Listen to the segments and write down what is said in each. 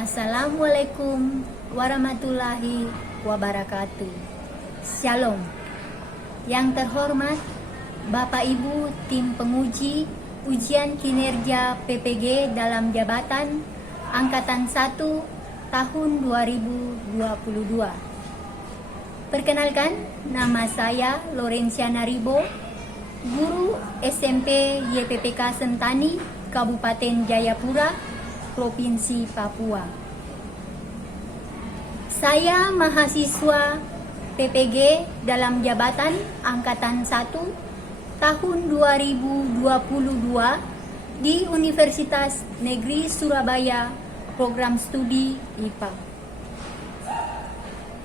Assalamualaikum warahmatullahi wabarakatuh. Shalom. Yang terhormat Bapak Ibu tim penguji ujian kinerja PPG dalam jabatan Angkatan 1 tahun 2022. Perkenalkan, nama saya Lorenciana Ribo, guru SMP YPPK Sentani, Kabupaten Jayapura, Provinsi Papua. Saya mahasiswa PPG dalam jabatan Angkatan 1 tahun 2022 di Universitas Negeri Surabaya, program studi IPA.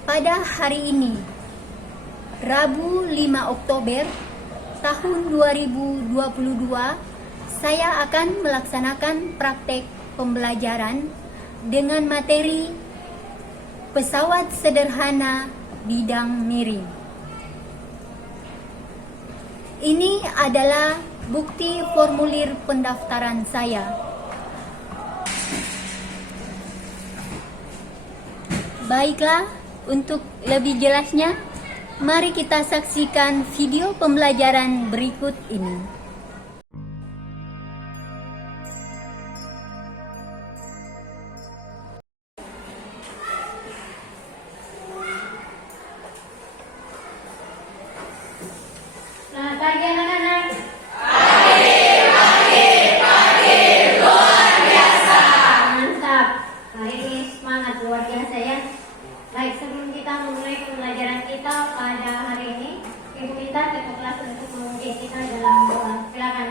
Pada hari ini, Rabu 5 Oktober tahun 2022, saya akan melaksanakan praktek pembelajaran dengan materi pesawat sederhana bidang miring. Ini adalah bukti formulir pendaftaran saya. Baiklah, untuk lebih jelasnya, mari kita saksikan video pembelajaran berikut ini. Selamat pagi anak-anak. Pagi, luar biasa. Mantap. Hari ini semangat luar biasa ya. Baik, sebelum kita memulai pembelajaran kita pada hari ini, Ibu minta ketua kelas untuk memimpin kita dalam doa. Silakan.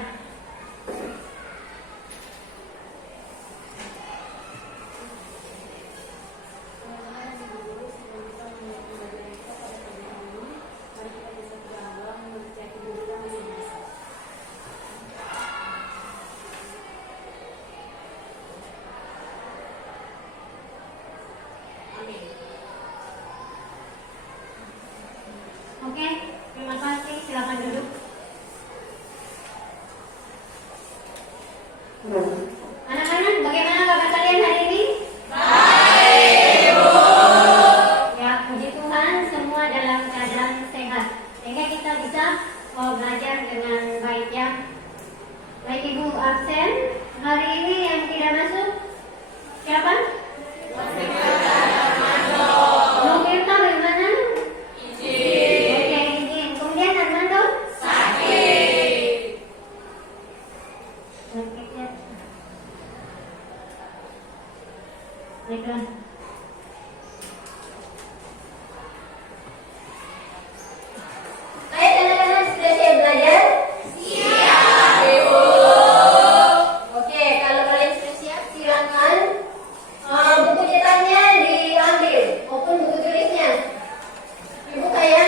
Oke, terima kasih. Silakan duduk. Anak-anak, bagaimana kabar kalian hari ini? Baik, Bu. Ya, puji Tuhan, semua dalam keadaan sehat, sehingga kita bisa belajar dengan baik ya. Baik, Ibu absen. Hari ini yang tidak masuk siapa? Nurita bagaimana? Oke, izin. Kemudian Armando? Sakit. Sakit ya. Baiklah. Ayo teman-teman, sudah siap belajar? Siap, Ibu. Oke, kalau kalian sudah siap, silakan buku cetaknya diambil maupun buku tulisnya. Dibuka ya.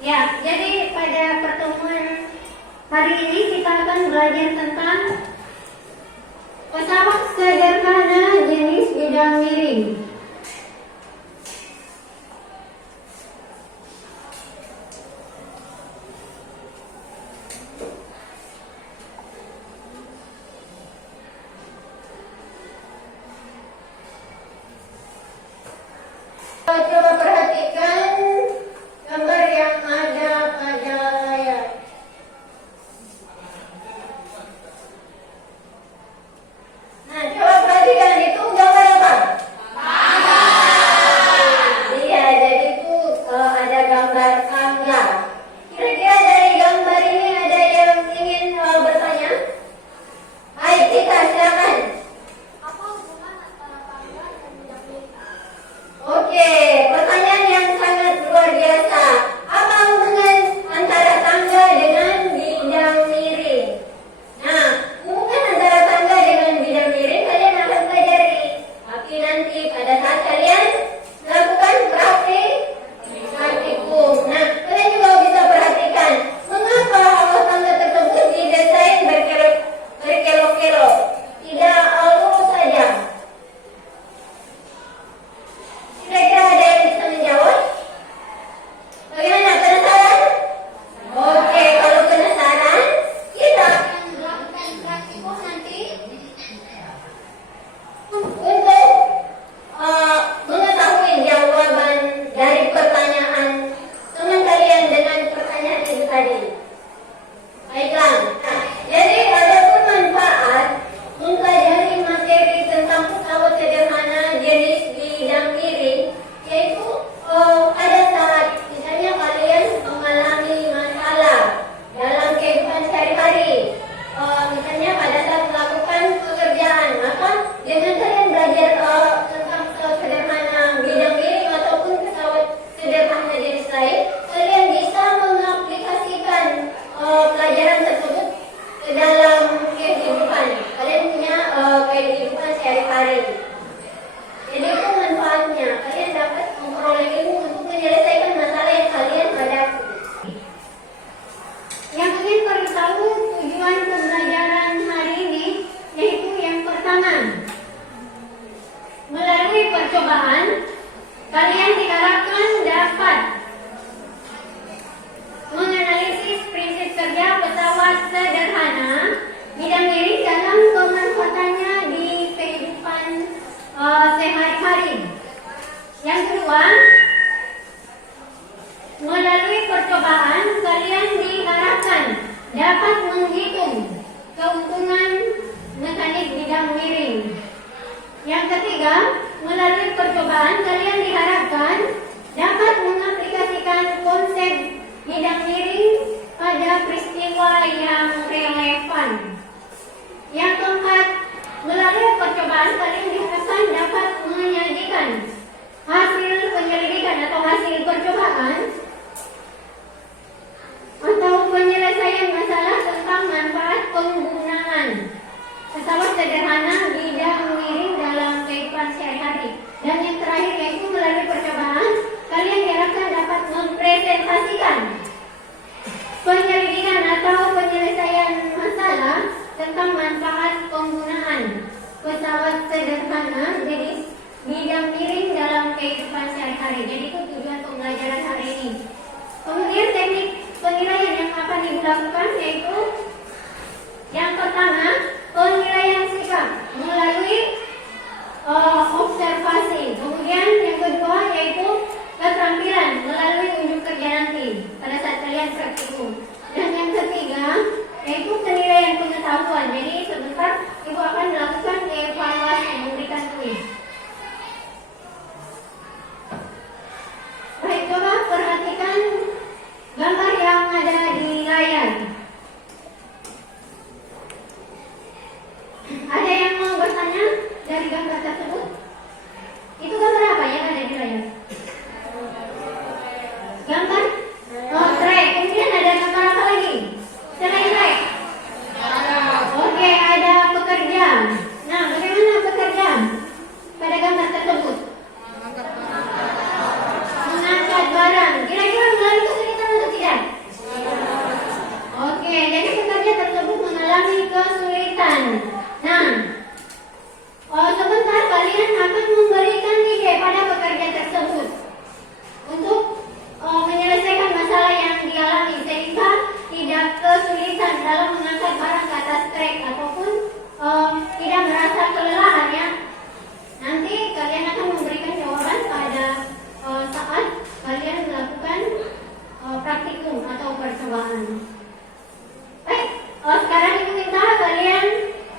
Ya, jadi pada pertemuan hari ini kita akan belajar tentang pesawat sederhana jenis bidang miring. Coba perhatikan gambar yang ada pada layar. Nah, coba perhatikan itu gambar apa? Iya, jadi itu ada gambar tangga. Kira-kira dari gambar ini ada yang ingin bertanya? Baik, kita silakan. Oke, pertanyaan yang sangat luar biasa. Apa hubungan antara tangga dengan bidang miring? Nah, hubungan antara tangga dengan bidang miring kalian akan pelajari. Tapi nanti pada saat kalian melakukan praktikum. Nah, kalian juga bisa perhatikan mengapa tangga tersebut didesain berkelok-kelok, tidak lurus saja. Kira-kira ada yang bisa menjawab? Bagaimana? Penasaran? Oke, kalau penasaran, kita akan melakukan praktikum nanti untuk mengetahui jawaban dari pertanyaan teman kalian dengan pertanyaan itu tadi. Baiklah. Nah, jadi ada pun manfaat mempelajari materi tentang pesawat sederhana jenis bidang miring, yaitu pada saat misalnya kalian mengalami masalah dalam kehidupan sehari-hari, misalnya pada saat melakukan pekerjaan, maka dengan kalian belajar tentang pesawat sederhana bidang miring ataupun pesawat sederhana jenis lain, kalian bisa mengaplikasikan pelajaran tersebut ke dalam kehidupan kalian punya kehidupan sehari-hari. Jadi itu manfaatnya, kalian dapat memperoleh ilmu untuk menyelesaikan masalah yang kalian hadapi. Yang ingin perlu tahu tujuan pembelajaran hari ini, yaitu yang pertama, melalui percobaan kalian diharapkan dapat menganalisis prinsip kerja pesawat sederhana bidang miring dalam pemanfaatannya di kehidupan sehari-hari. Yang kedua, melalui percobaan kalian diharapkan dapat menghitung keuntungan mekanik bidang miring. Yang ketiga, melalui percobaan kalian diharapkan dapat mengaplikasikan konsep bidang miring pada peristiwa yang relevan. Yang keempat, melalui percobaan kalian diharapkan dapat menyajikan hasil penyelidikan atau hasil percobaan atau penyelesaian masalah tentang manfaat penggunaan pesawat sederhana bidang miring dalam kehidupan sehari-hari. Dan yang terakhir yaitu melalui percobaan kalian diharapkan dapat mempresentasikan penyelidikan atau penyelesaian masalah tentang manfaat penggunaan pesawat sederhana jenis bidang miring dalam kehidupan sehari-hari. Jadi itu tujuan pembelajaran hari ini. Kemudian teknik penilaian yang akan dilakukan yaitu yang pertama, penilaian sikap melalui observasi. Kemudian yang kedua yaitu keterampilan melalui unjuk kerja nanti pada saat kalian praktikum. Dan yang ketiga yaitu penilaian pengetahuan. Jadi sebentar ibu akan melakukan evaluasi, memberikan kuis. Baik, coba perhatikan gambar yang ada di layar. Ada yang mau bertanya dari gambar tersebut? Itu gambar apa yang ada di layar? Gambar? Oh, trek. Kemudian ada gambar apa percobaan. Baik, sekarang ibu minta kalian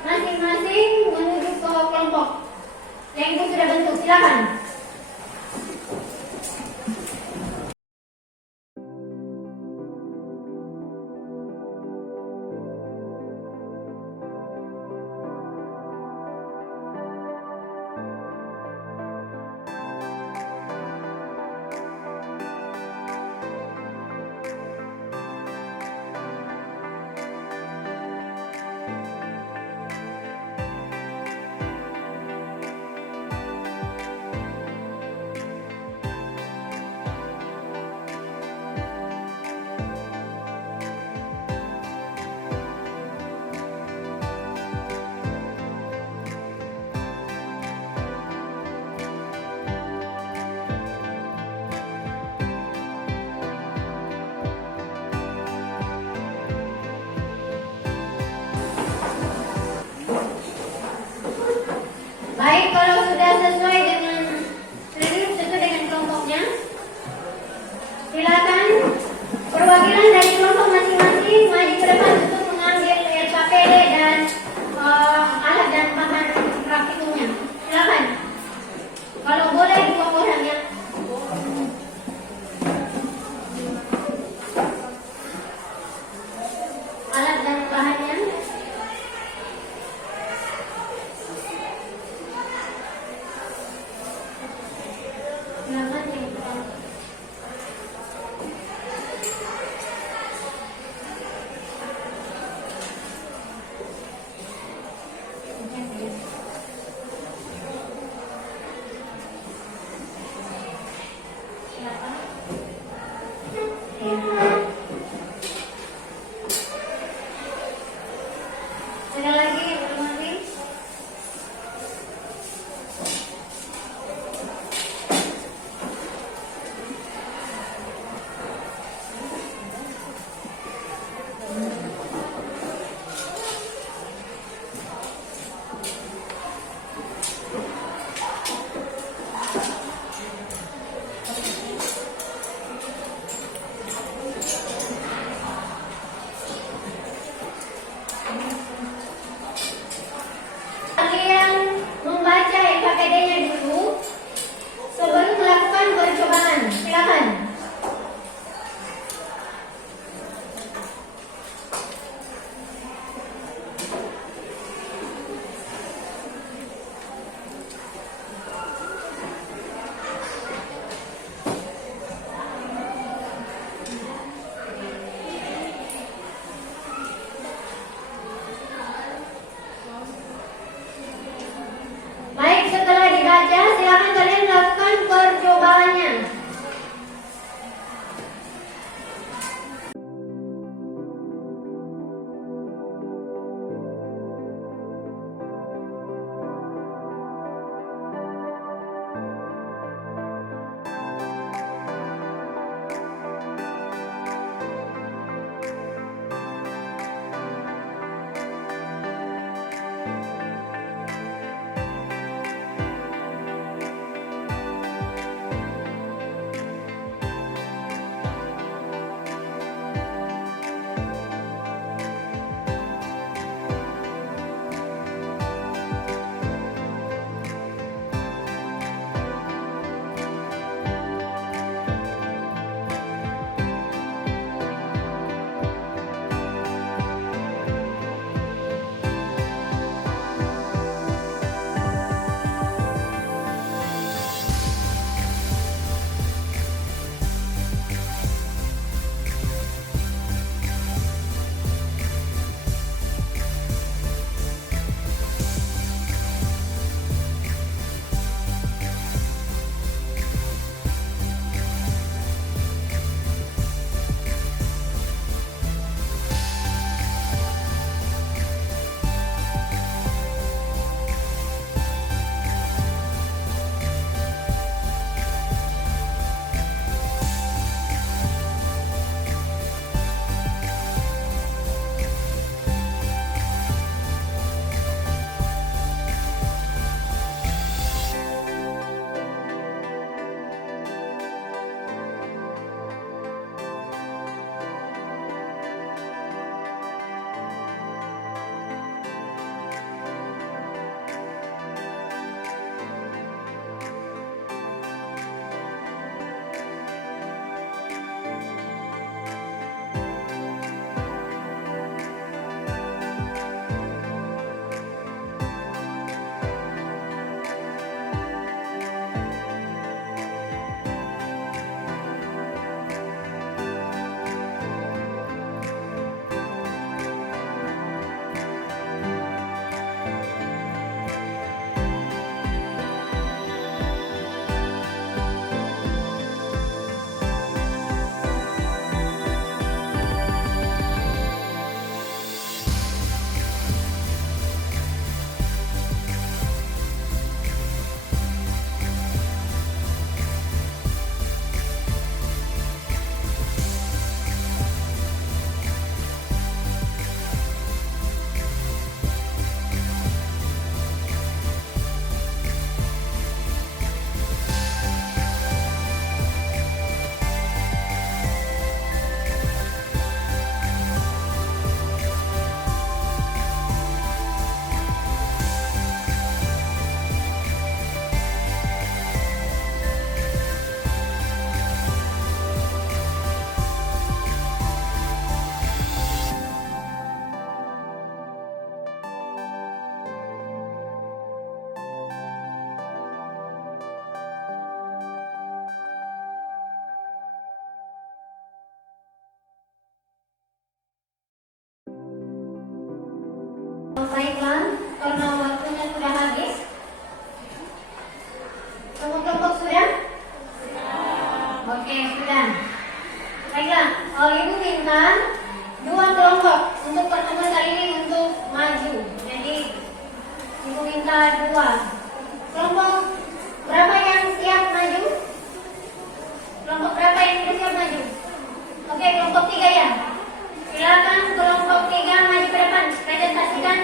masing-masing menuju ke kelompok yang ibu sudah bentuk. Silakan. Baik, kalau sudah sesuai dengan sesuai dengan kelompoknya, silakan perwakilan dari kelompok masing-masing maju ke depan untuk mengambil LKPD dan alat dan bahan praktikumnya. Silakan. Kalau boleh dua orang ya. Alat dan bahannya. Silakan yang pertama. Ibu minta dua kelompok untuk pertemuan kali ini untuk maju. Jadi Ibu minta dua kelompok. Berapa yang siap maju? Kelompok berapa yang sudah siap maju? Oke, kelompok 3 ya. Silakan kelompok 3 maju ke depan. Presentasikan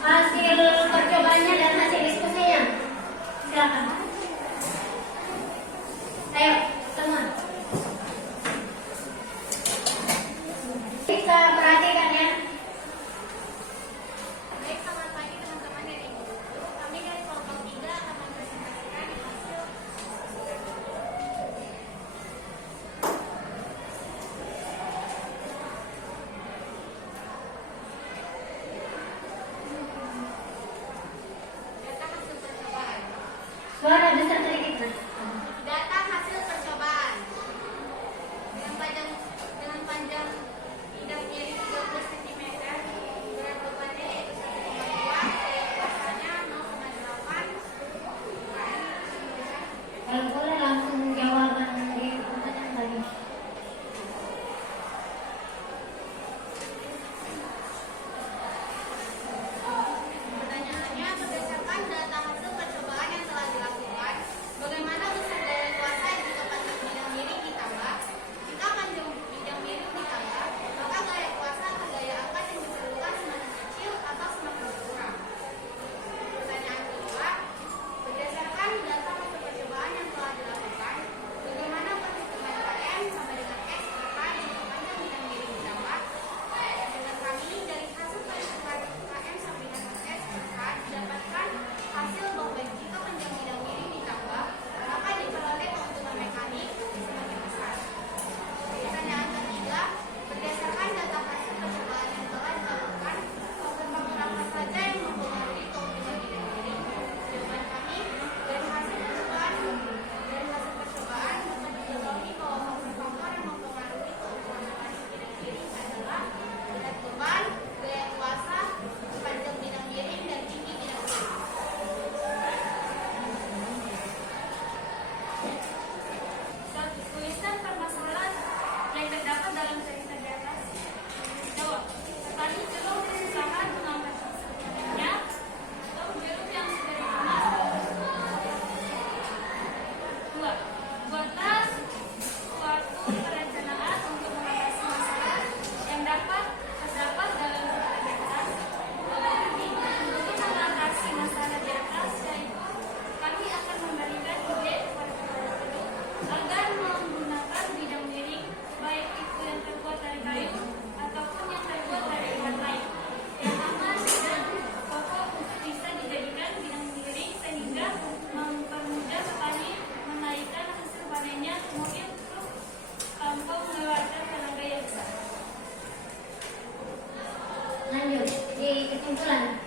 hasil percobaannya dan hasil diskusinya. Silakan. Ayo, semua. Kita perhatikan ya. Baik, selamat pagi teman-teman dari Ibu. Kami dari kelompok 3 akan mempresentasikan hasil. Data hasil percobaan. Suara besar sedikit, Mas. Data hasil percobaan. Dengan panjang bidang miring 13 cm, berat bebannya yaitu 1,2, daya kuasanya 0,8. Kalau boleh langsung jawaban di pertanyaan tadi. Pertanyaannya, berdasarkan data hasil percobaan yang telah dilakukan, bagaimana besar daya kuasa jika panjang bidang miring ditambah? Jika panjang bidang miring ditambah, maka gaya kuasa atau gaya angkat yang diperlukan semakin kecil atau semakin berkurang. Pertanyaan kedua, berdasarkan data hasil percobaan yang telah dilakukan, bagaimana perhitungan KM sama dengan X maka jika panjang bidang miring ditambah? Dengan kami, dari hasil perhitungan KM sama dengan X maka didapatkan hasil bahwa jika panjang bidang miring ditambah, maka diperoleh keuntungan mekanik semakin besar. Pertanyaan ketiga, berdasarkan data hasil percobaan yang telah dilakukan, faktor apa saja yang mempengaruhi keuntungan bidang miring? Jawaban kami, dari hasil percobaan dapat diketahui bahwa faktor-faktor yang mempengaruhi keuntungan mekanik bidang miring adalah berat beban, gaya kuasa, panjang bidang miring, dan tinggi bidang miring. Tuliskan permasalahan yang terdapat dalam cerita di atas. Jawab. Petani jeruk berusaha mengangkat hasilnya atau jeruk yang sudah dikemas. Dua. Buatlah suatu perencanaan untuk mengatasi masalah yang terdapat dalam cerita di atas. Untuk mengatasi masalah di atas, kami akan memberikan ide kepada penduduk agar menggunakan bidang miring, baik itu yang terbuat dari kayu ataupun yang terbuat dari bahan lain, yang aman dan kokoh untuk bisa dijadikan bidang miring sehingga mempermudah petani menaikkan hasil panennya ke mobil truk tanpa mengeluarkan tenaga yang besar. Lanjut di kesimpulan.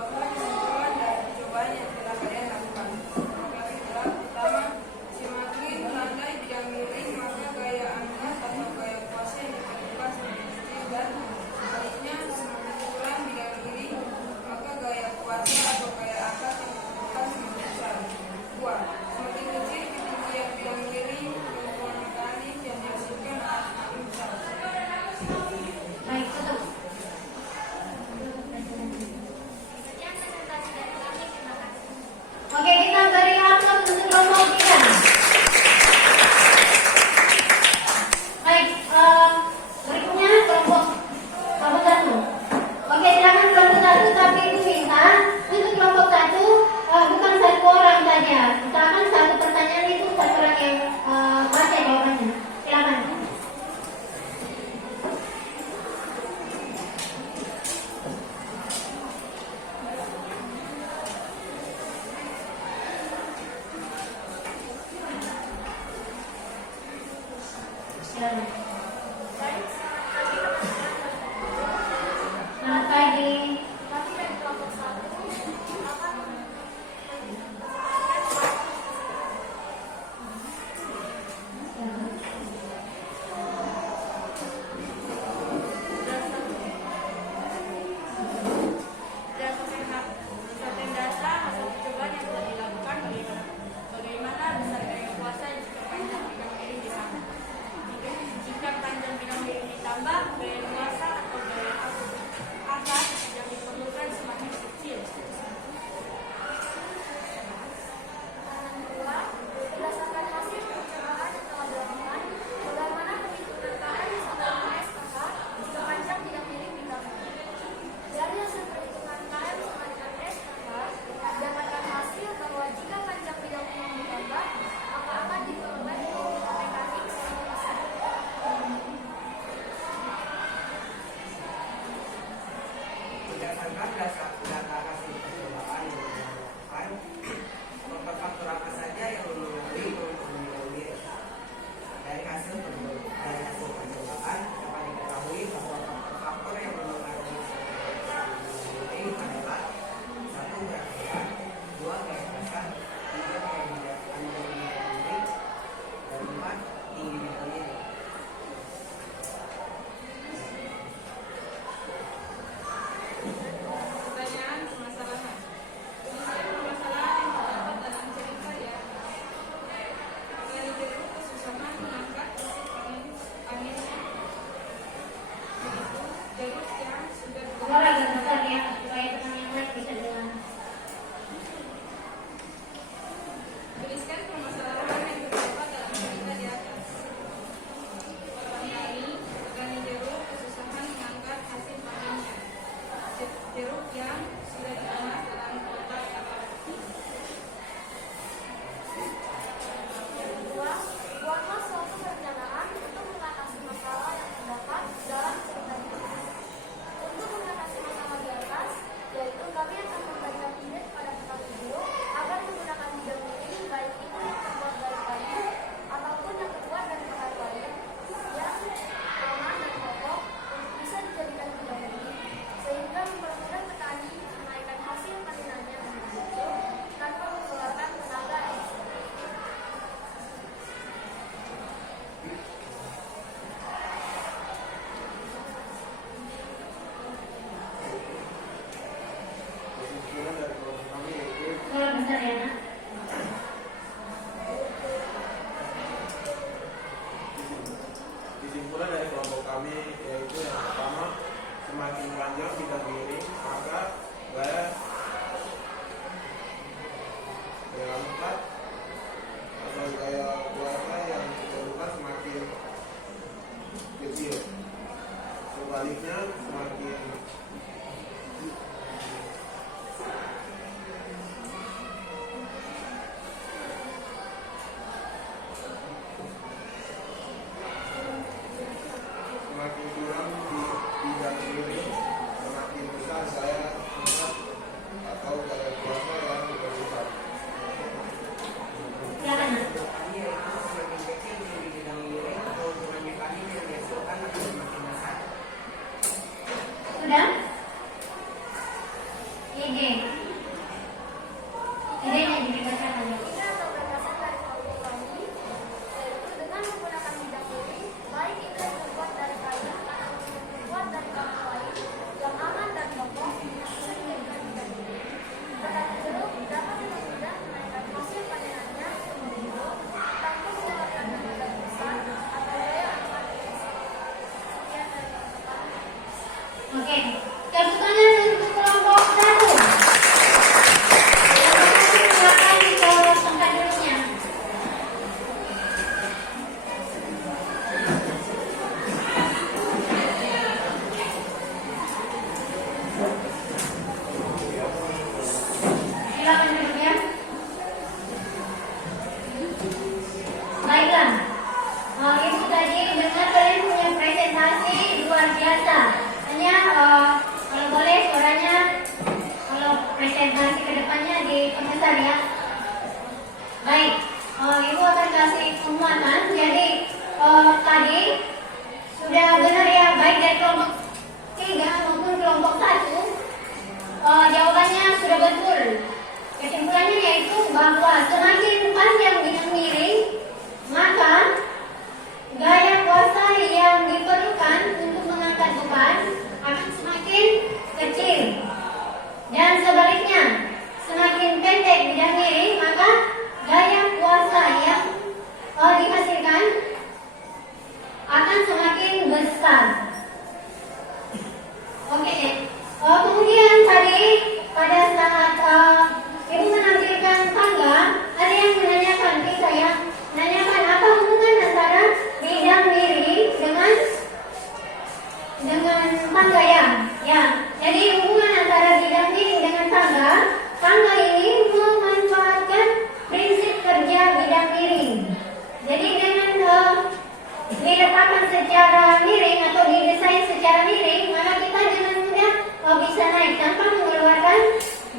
Bahwa kesimpulan dari percobaan yang telah kalian lakukan. Maka adalah pertama, semakin landai bidang miring maka gaya angkat atau gaya kuasa yang diperlukan semakin kecil dan sebaliknya semakin kurang bidang miring maka gaya kuasa atau gaya angkat yang diperlukan semakin besar. Dua, semakin kecil ketinggian bidang miring keuntungan mekanik yang dihasilkan akan semakin besar. Baik, tutup. Sekian presentasi dari kami. Terima kasih. Oke, kita beri aplaus untuk kelompok 3. Baik, berikutnya kelompok 1. Oke, silakan kelompok 1, tapi Ibu minta untuk kelompok 1 bukan satu orang saja. Misalkan satu pertanyaan itu satu orang yang baca jawabannya. Silakan. Silakan. Selamat pagi. Kami dari kelompok 1 akan berdasarkan data hasil percobaan yang telah dilakukan bagaimana Tuliskan permasalahan yang terdapat dalam cerita di atas. Petani jeruk kesusahan mengangkat hasil panennya. Jeruk yang sudah dikemas dalam kotak kapal. Kedua, buatlah suatu perencanaan untuk mengatasi masalah yang terdapat dalam cerita di atas. Untuk mengatasi masalah di atas, yaitu kami akan memberikan ide pada tukang video agar menggunakan bidang miring, baik itu yang terbuat dari kayu ataupun yang terbuat dari bahan lain yang aman dan kokoh untuk bisa dijadikan bidang miring, sehingga mempermudah petani menaikkan hasil panenannya dengan jujur tanpa mengeluarkan tenaga ekstra. Kesimpulan dari kelompok kami yaitu Suara besar ya, Nak. kesimpulan dari kelompok kami yaitu yang pertama, semakin panjang bidang miring maka gaya empat atau gaya kuasa yang diperlukan semakin kecil. Sebaliknya semakin semakin kurang di bidang miring, semakin besar gaya empat atau gaya kuasa yang diperlukan. Silakan, Nak. Petani yaitu semakin kecil di bidang miring atau ukuran mekanik yang dihasilkan akan semakin besar. Sudah? Ide. Idenya dibacakan. Ide atau gagasan dari kelompok kami yaitu dengan menggunakan bidang miring, baik itu yang terbuat dari kayu ataupun yang terbuat dari bahan lain yang aman dan kokoh bisa dijadikan bidang miring. Petani jeruk dapat dengan mudah menaikkan hasil panenannya dengan jeruk tanpa mengeluarkan tenaga besar atau daya aman ekstra. Sekian dari kelompok kami. Oke. Tepuk tangan untuk kelompok 1. Terima kasih, silakan ke tempat duduknya. Silakan duduk ya. Baiklah. Ibu tadi dengar kalian punya presentasi luar biasa. Hanya kalau boleh suaranya kalau presentasi ke depannya diperbesar ya. Baik. Ibu akan kasih penguatan. Jadi tadi sudah benar ya, baik dari kelompok 3 maupun kelompok 1. Jawabannya sudah betul. Kesimpulannya yaitu bahwa semakin panjang bidang miring, maka gaya kuasa yang diperlukan untuk mengangkat beban akan semakin kecil. Dan sebaliknya, semakin pendek bidang miring, maka gaya kuasa yang dihasilkan akan semakin besar. Oke. Kemudian tadi pada saat ibu menampilkan tangga, ada yang menanyakan ke saya, menanyakan apa hubungan antara bidang miring dengan tangga ya. Ya, jadi hubungan antara bidang miring dengan tangga ini memanfaatkan prinsip kerja bidang miring. Jadi dengan diletakkan secara miring atau didesain secara miring, maka kita dengan mudah bisa naik tanpa mengeluarkan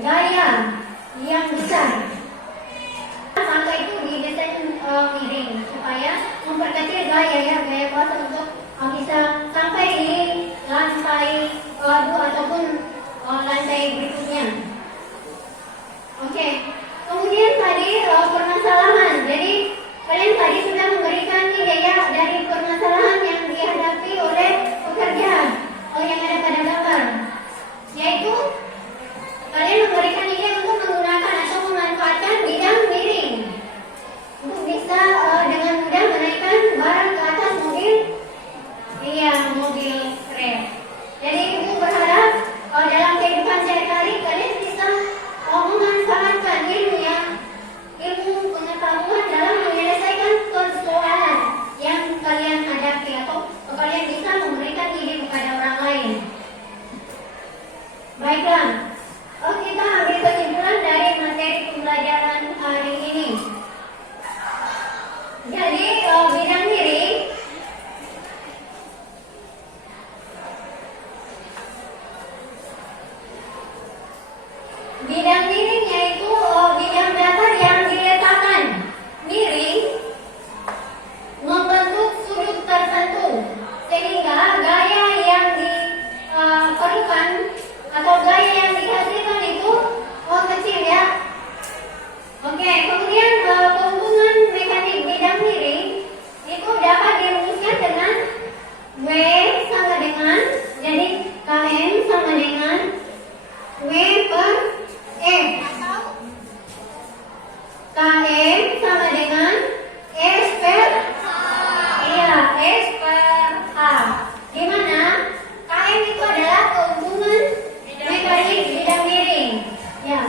gaya yang besar. Tangga itu didesain miring supaya memperkecil gaya kuasa untuk bisa sampai di lantai 2 ataupun lantai berikutnya. Oke. Kemudian tadi permasalahan. Jadi kalian tadi sudah memberikan ide ya dari permasalahan yang dihadapi oleh pekerja yang ada pada gambar, yaitu kalian memberikan ide untuk menggunakan atau memanfaatkan bidang miring untuk bisa dengan mudah menaikkan barang ke atas mobil keren. Jadi ibu berharap dalam kehidupan sehari-hari kalian KM sama dengan S per iya, S per H. Di mana KM itu adalah keuntungan mekanik bidang miring. Ya.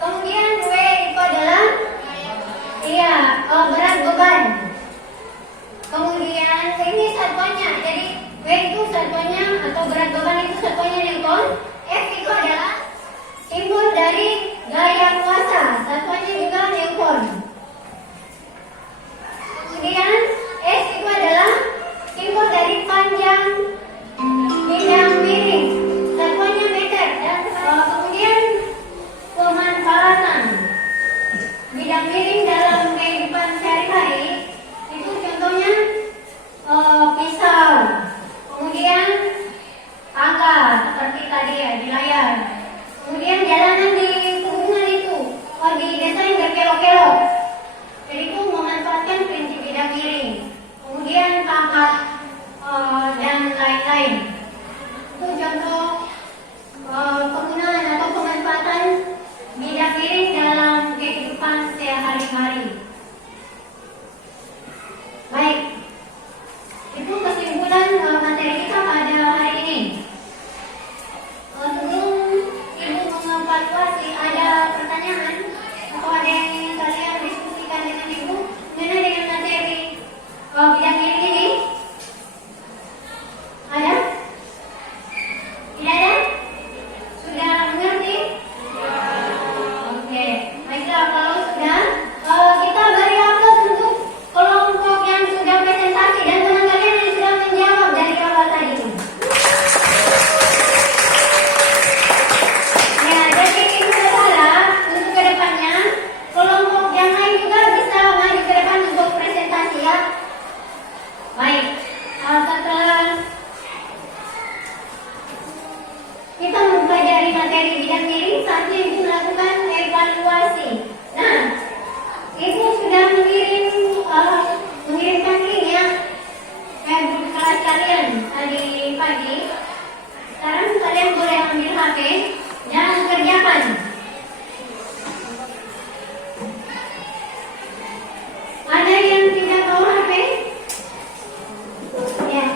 Kemudian W itu adalah iya, berat beban. Kemudian ini satuannya. Jadi W itu satuannya atau berat beban itu satuannya Newton. F itu adalah simbol dari gaya kuasa. Satuannya juga Newton. Kemudian S itu adalah simbol dari panjang bidang miring. Satuannya meter. Dan kemudian pemanfaatan bidang miring dalam kehidupan sehari-hari itu contohnya pisau, kemudian tangga seperti tadi ya di layar, kemudian jalanan di pegunungan itu didesain berkelok-kelok, jadi itu memanfaatkan prinsip bidang miring, kemudian pangkat dan lain-lain. Itu contoh penggunaan atau pemanfaatan bidang miring dalam kehidupan sehari-hari. Baik, itu kesimpulan materi kita pada hari ini. Sebelum Ibu mengevaluasi, ada pertanyaan atau ada yang ingin kalian diskusikan dengan Ibu mengenai dengan materi bidang miring ini? Ada? Tidak ada? Sudah mengerti? Oke, baiklah kalau sudah, kita beri aplaus untuk kelompok yang sudah presentasi dan teman kalian yang sudah menjawab dari awal tadi. Ya, jadi itu berharap untuk kedepannya kelompok yang lain juga bisa maju ke depan untuk presentasi ya. Baik, setelah kita mempelajari materi bidang miring, saatnya Ibu melakukan evaluasi. Nah, Ibu sudah mengirimkan link ya ke grup kelas kalian tadi pagi. Sekarang kalian boleh ambil HP dan kerjakan. Ada yang tidak bawa HP? Ya,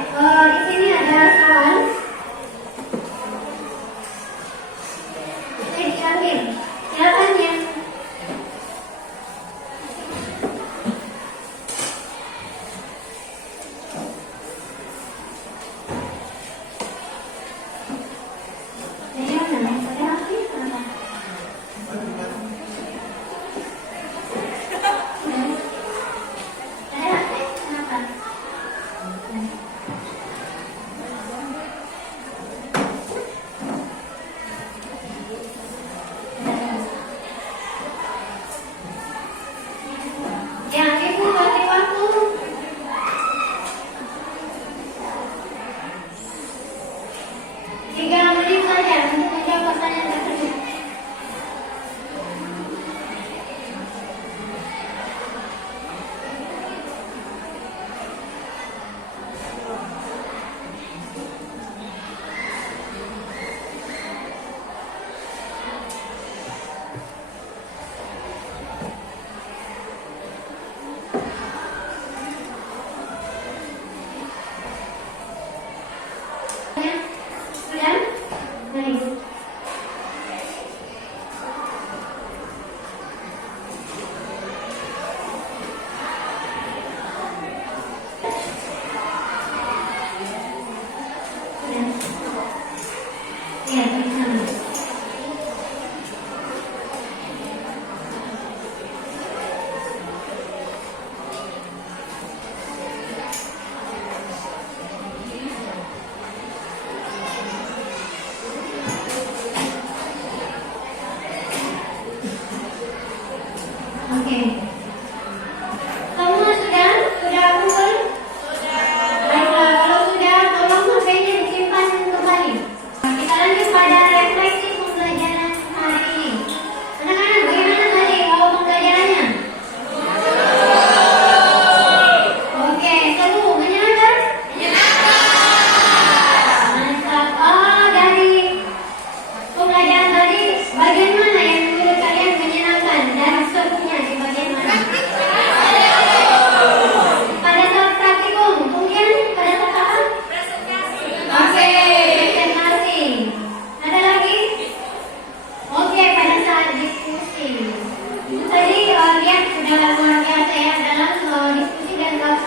di sini ada soal. Diambil. Silakan yang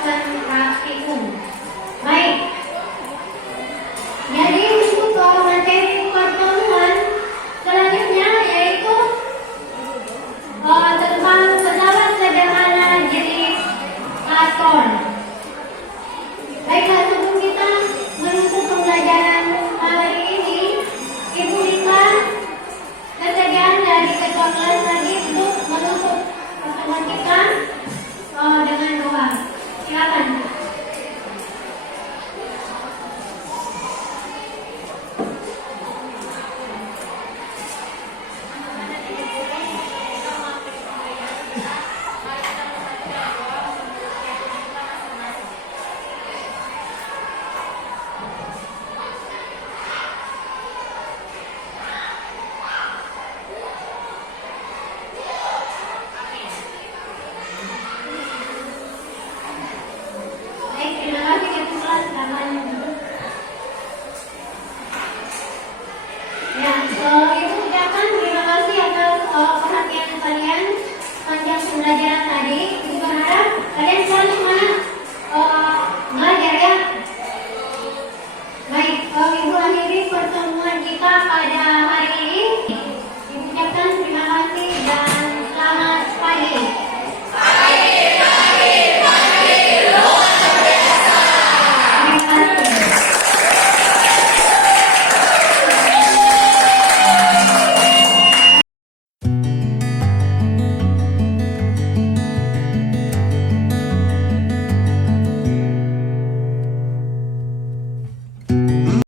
akan